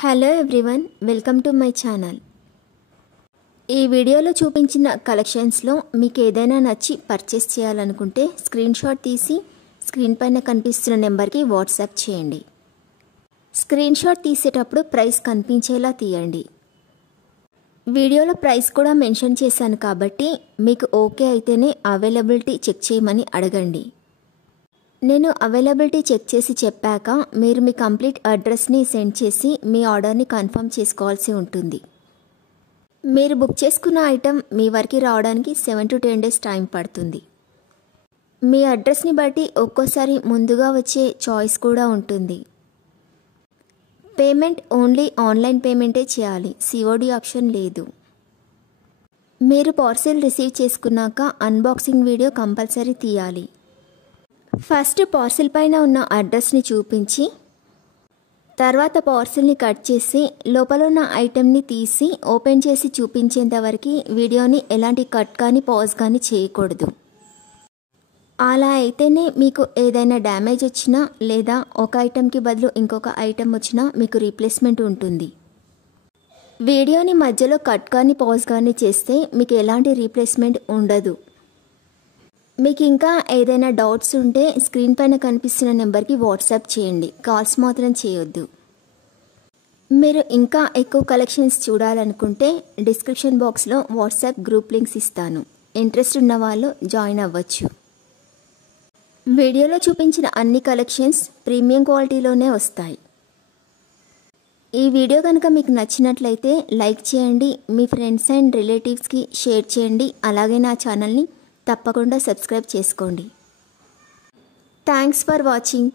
Hello everyone, welcome to my channel. ఈ వీడియోలో చూపించిన కలెక్షన్స్లో మీకు ఏదైనా నచ్చి పర్చేస్ చేయాలనుకుంటే స్క్రీన్ షాట్ తీసి స్క్రీన్ పైన కనిపిస్తున్న నెంబర్కి వాట్సాప్ చేయండి. స్క్రీన్ షాట్ తీసేటప్పుడు ప్రైస్ కనిపించేలా తీయండి. వీడియోలో ప్రైస్ కూడా మెన్షన్ చేశాను కాబట్టి మీకు ఓకే అయితేనే అవైలబిలిటీ చెక్ చేయమని అడగండి. నేను అవైలబిలిటీ చెక్ చేసి చెప్పాక మీరు మీ కంప్లీట్ అడ్రస్ని సెండ్ చేసి మీ ఆర్డర్ని కన్ఫర్మ్ చేసుకోవాల్సి ఉంటుంది. మీరు బుక్ చేసుకున్న ఐటెం మీ వరకు రావడానికి 7 to 10 days టైం పడుతుంది. మీ అడ్రస్ని బట్టి ఒక్కోసారి ముందుగా వచ్చే చాయిస్ కూడా ఉంటుంది. పేమెంట్ ఓన్లీ ఆన్లైన్ పేమెంటే చేయాలి, సిఓడి ఆప్షన్ లేదు. మీరు పార్సిల్ రిసీవ్ చేసుకున్నాక అన్బాక్సింగ్ వీడియో కంపల్సరీ తీయాలి. ఫస్ట్ పార్సిల్ పైన ఉన్న అడ్రస్ని చూపించి తర్వాత పార్సిల్ని కట్ చేసి లోపల ఉన్న ఐటెంని తీసి ఓపెన్ చేసి చూపించేంత వరకు వీడియోని ఎలాంటి కట్ కానీ పాజ్ కానీ చేయకూడదు. అలా అయితేనే మీకు ఏదైనా డ్యామేజ్ వచ్చినా లేదా ఒక ఐటెంకి బదులు ఇంకొక ఐటెం వచ్చినా మీకు రీప్లేస్మెంట్ ఉంటుంది. వీడియోని మధ్యలో కట్ కానీ పాజ్ కానీ చేస్తే మీకు ఎలాంటి రీప్లేస్మెంట్ ఉండదు. మీకు ఇంకా ఏదైనా డౌట్స్ ఉంటే స్క్రీన్ పైన కనిపిస్తున్న నెంబర్కి వాట్సాప్ చేయండి, కాల్స్ మాత్రం చేయొద్దు. మీరు ఇంకా ఎక్కువ కలెక్షన్స్ చూడాలనుకుంటే డిస్క్రిప్షన్ బాక్స్లో వాట్సాప్ గ్రూప్ లింక్స్ ఇస్తాను, ఇంట్రెస్ట్ ఉన్న వాళ్ళు జాయిన్ అవ్వచ్చు. వీడియోలో చూపించిన అన్ని కలెక్షన్స్ ప్రీమియం క్వాలిటీలోనే వస్తాయి. ఈ వీడియో కనుక మీకు నచ్చినట్లయితే లైక్ చేయండి, మీ ఫ్రెండ్స్ అండ్ రిలేటివ్స్కి షేర్ చేయండి. అలాగే నా ఛానల్ని తప్పకుండా సబ్స్క్రైబ్ చేసుకోండి. Thanks for watching.